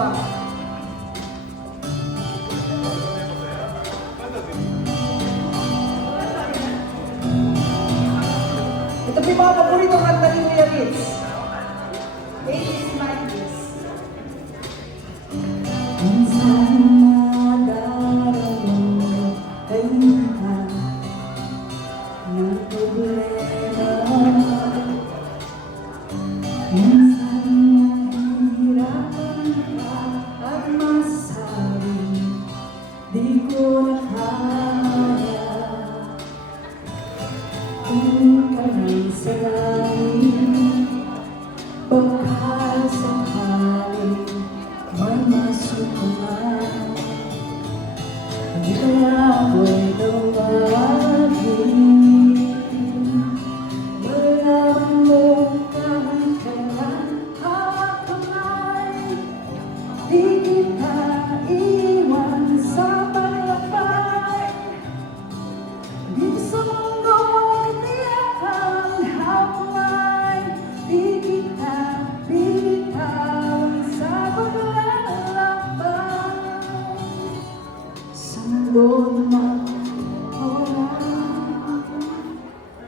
pa. Ito po yung mga paboritong kanta ni Kuya Ritz. 80s, 90s. Minsan nadarama kayo na ng problema. Minsan nahihirapan ka at masabi di ko na kaya. Kung kami sa langit, baka sakaling may masukuman, hindi kaya ako'y tawagin. Malaman mo kahit kailan hawak kamay, di kita iwan sa palakay. Dito sa mundo ay tiyakan haway, di kita bitawan sa paglalakbay. Sa mundo naman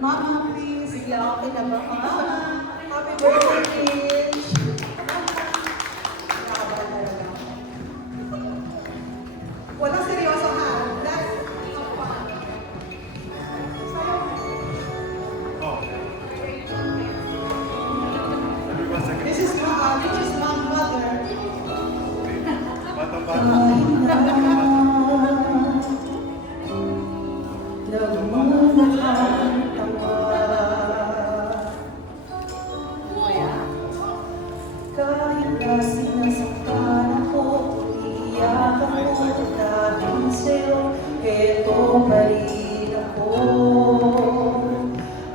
Mama, please. Sige, okay na ba? Happy birthday, Mitch. Nakakabahan talaga. Walang seryoso ha. This is my mother. Kahit na sinasaktan ako, iiyak ako dahil sa'yo, eto pa rin ako.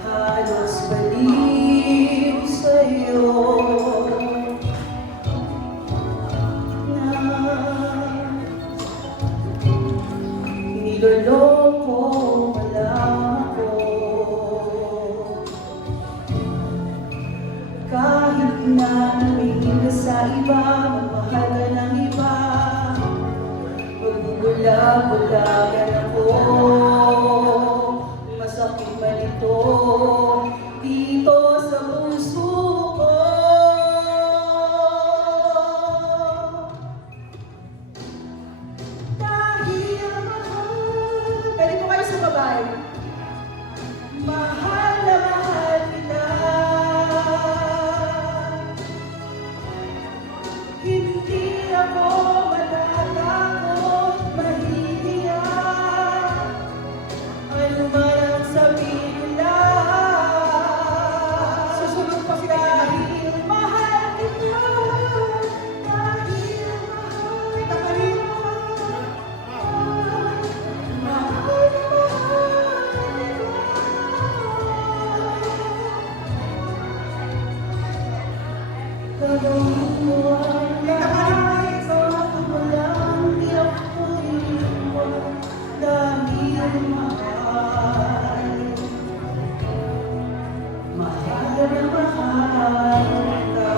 Halos baliw sa'yo. Niloloko mo lang ako. Kahit na tumingin ka sa iba, magmahal ka ng iba, magbubula-bulagan ako. Masakit man ito dito sa puso ko. Dahil mahal, pwede po kayo sumabay. Mahal na mahal kita. Hindi ako matatakot, mahihiya. Ano man ang sabihin nila, susunod pa sila. Dahil mahal kita, dahil mahal kita pa rin. Mahal na mahal kita. Gagawin mo ang lahat bago mo lang di ako iwan. Dahil mahal, mahal na mahal kita.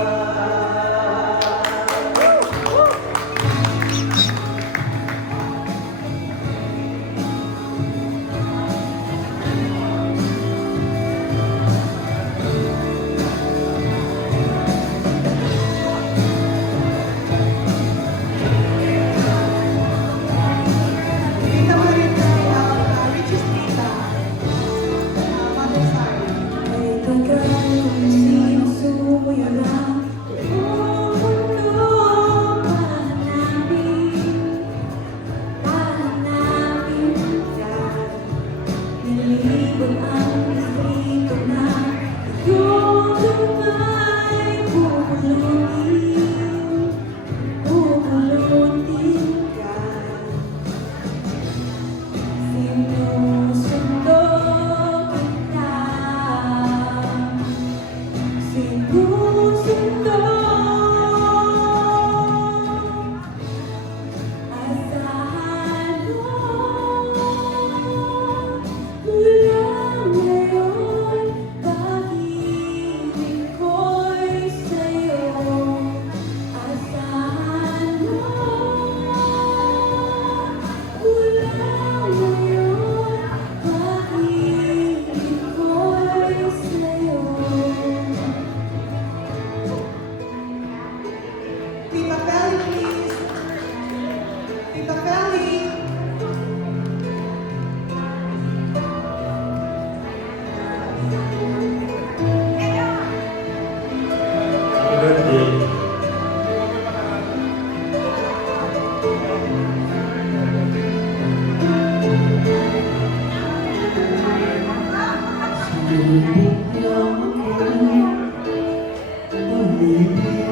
pag-ibig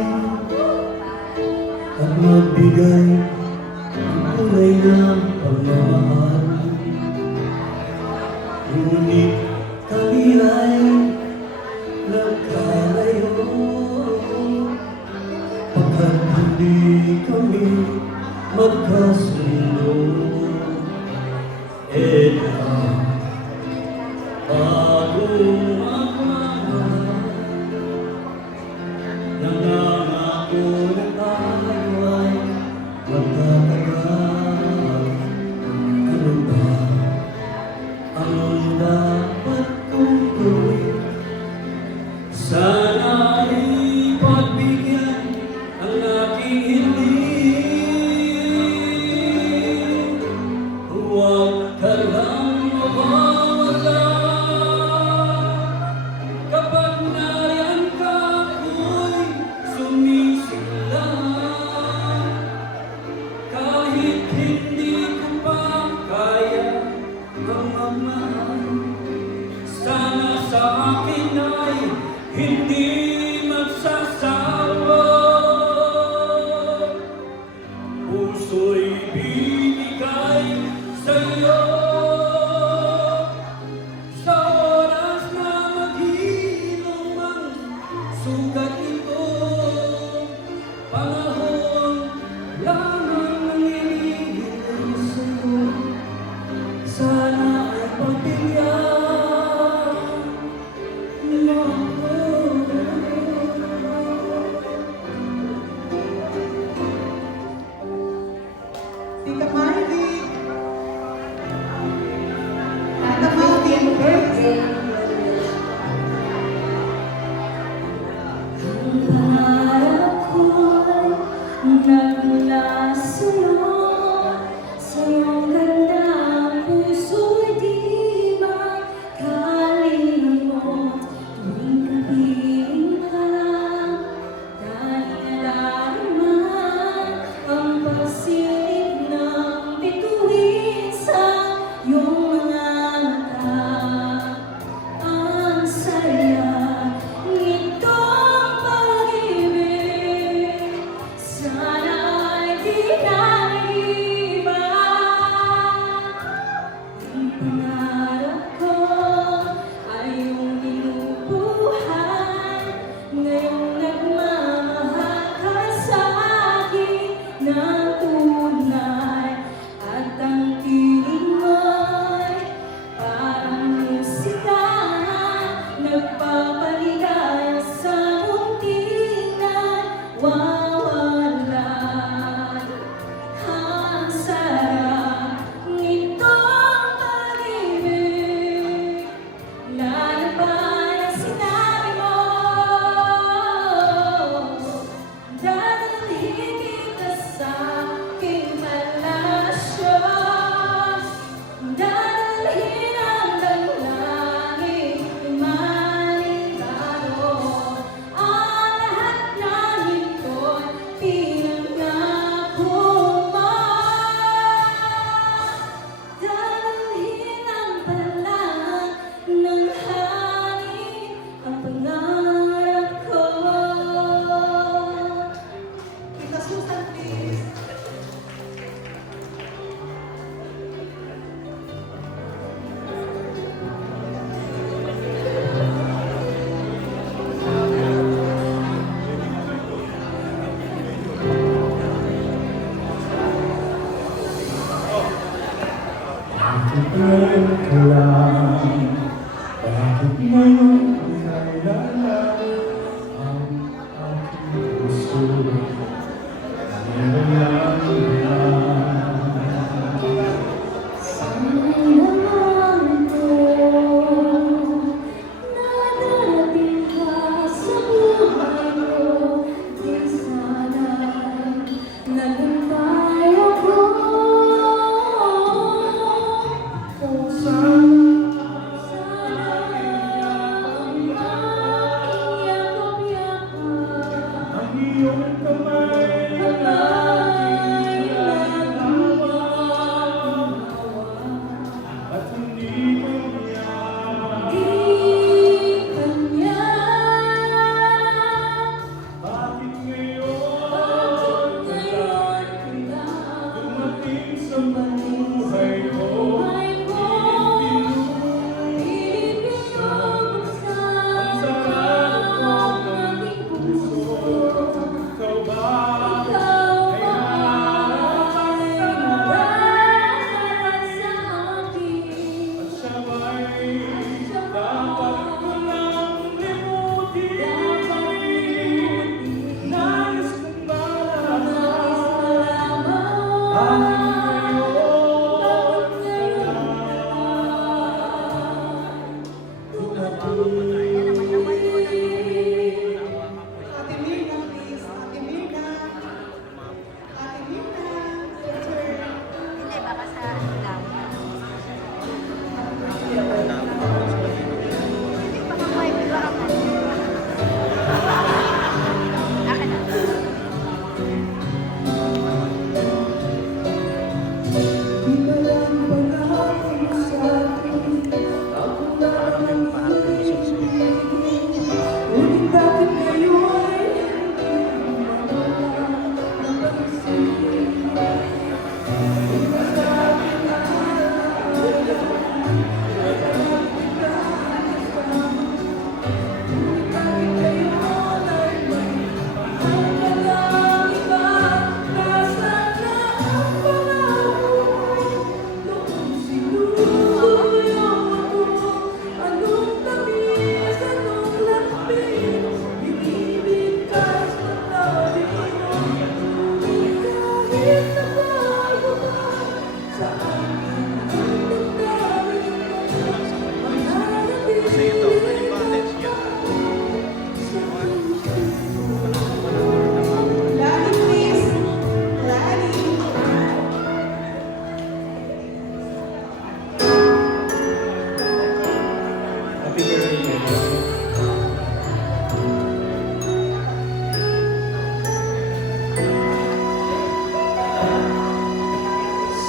at magbigay ang kulay ng pagmamahal. Ngunit kami ay nagkalayo pagkat hindi kami magkasundo. Bagong magmahal, nangangako na tayo ay magtatagal. Ano ba ang dapat kong gawin? Sana ay pagbigyan ang aking hiling. Huwag ka lang mawawala. Kapag nariyan ka, ako'y sumisilang. Kahit hindi ko pa kaya ang magmahal, sana sa akin ay hindi magsasawa. Puso'y binigay sa'yo sa oras na maghilom ang sugat nito. Panahon lamang ang hinihingi sa'yo. Sana ay pagbigyan mo ako. Tita Marvin. Tita Marvin, birthday. Ang pangarap ko'y nagmula sa'yo, sa iyong gandang puso'y di makalimot. Tuwing kapiling ka, dahil naman ang pagsilip ng bituin sa iyong mga mata. Ang saya nitong pag-ibig, sana'y di na iba. Ang pangarap ko ay iyong inubuhay, ngayong nagmamahal ka sa akin ng tunay. At ang tinig mo'y parang musika, nagpapaligaya sa munting nawawalan. Ang sarap nitong pag-ibig, lalo pa na sinabi mo, dadalhin kita sa aking palasyo, dadalhin hanggang langit manigaro. Ang lahat na nito'y pinangako mo. Dadalhin ang balang ng hangin ang pangarap ko. Tita Susan, please. Bakit ngayon ka lang? Bakit ngayon kailangan ang aking puso? Meron lang Sana'y naman ito, nadarating ka sa buhay ko. Di sana'y naghintay ako. Kung sana ang yakap-yakap, ang iyong kamay kamay naghawa. at hindi ko niya. Di kanya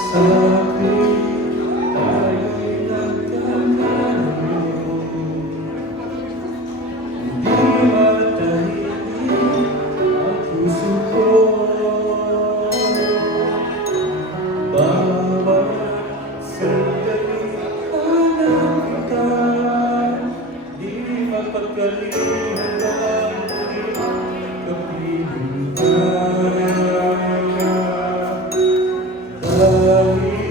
sa akin tayo'y nagkakaroon. Hindi matahimik ang puso ko. Bawat sandali hanap kita, di mapagkalihan ang muling kapiling ka. Dahil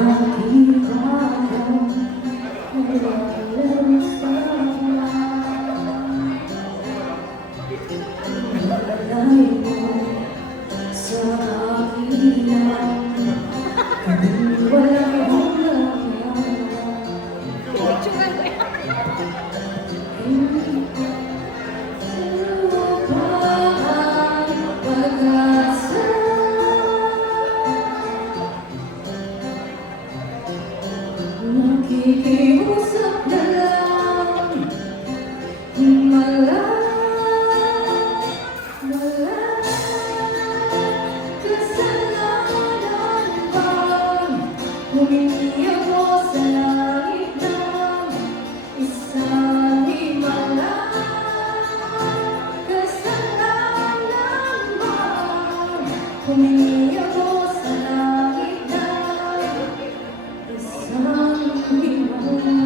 Nakita ko walang sama. Malay mo sa akin kung walang hanggan. Nakikiusap na lang, wala kasalanan bang humingi ako sa langit ng isang himala? Kasalanan bang humingi ako sa langit ng isang himala?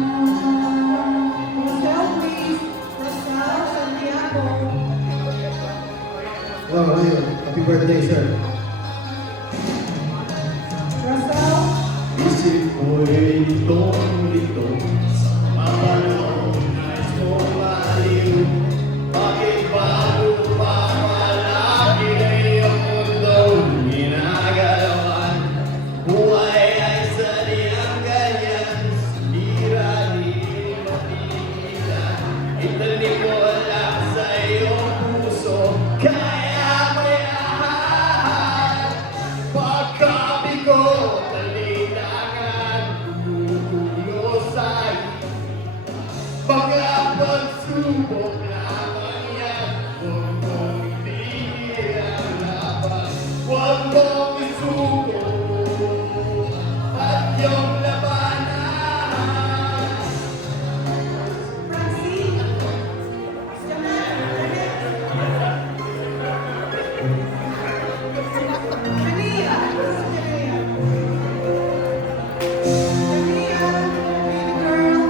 Rosel, please. Rosel Santiago. Wow, ayun. Happy birthday, sir. Rosel. Isip ko'y litong-lito sa mapanong nais mong maliw. Bakit bago pa malaki na iyong mundong ginagalawan? Buhay ay sadyang ganyan, sira di mapigilan. Itanim mo lang sa iyong puso, kaya mayahan. Pagkabigo, talinangan, tutulosan. Mga pagsubok lamang yan, huwag mong itigil ang laban. Huwag mong isuko at iyong labanan. Francine. Jamal. Jania. Jania, baby girl.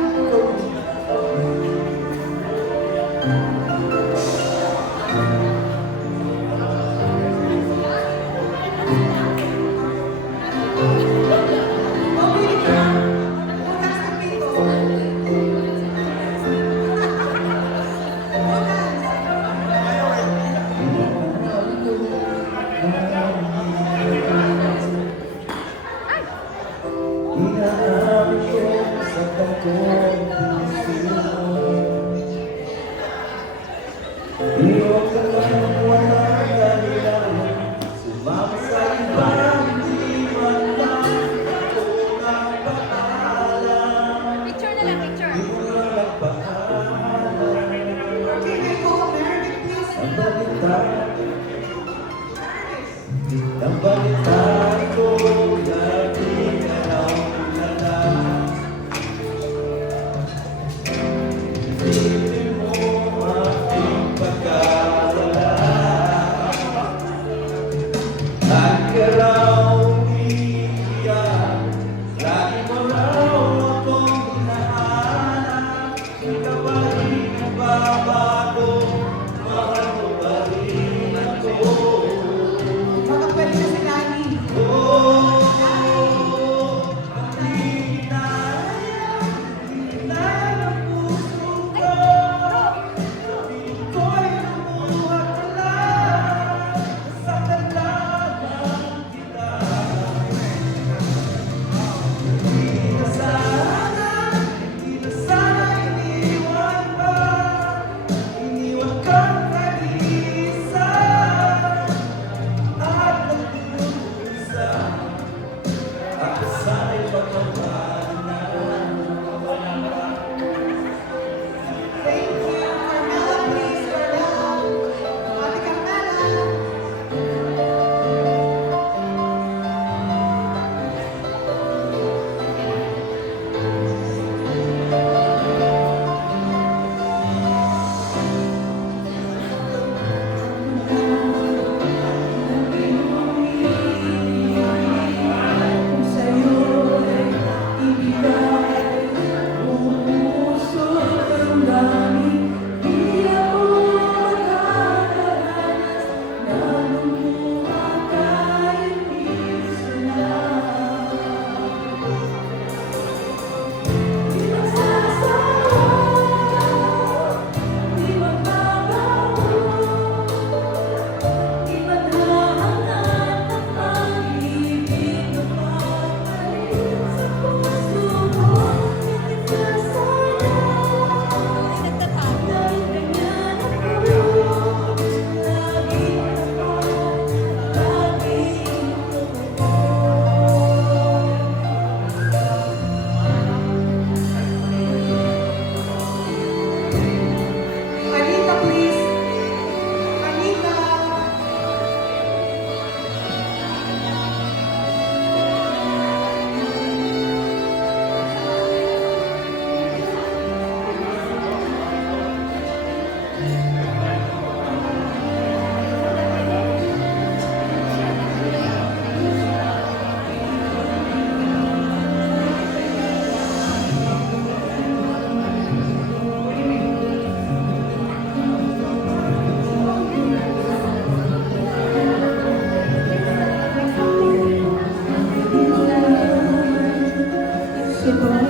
Oh, baby girl. Bukas ang pinto. Bukas. Hinahanap ko sa pagkong puso. Iyong kalang walang dahilan, sumama sa iba, hindi man lang ako nagpaalam. Picture na lang, picture. Di mo na nagpaalam. Okay, may go. Meredith, please. Ang balita, Meredith. ang balita ko, lagi ka lang kilala. to go.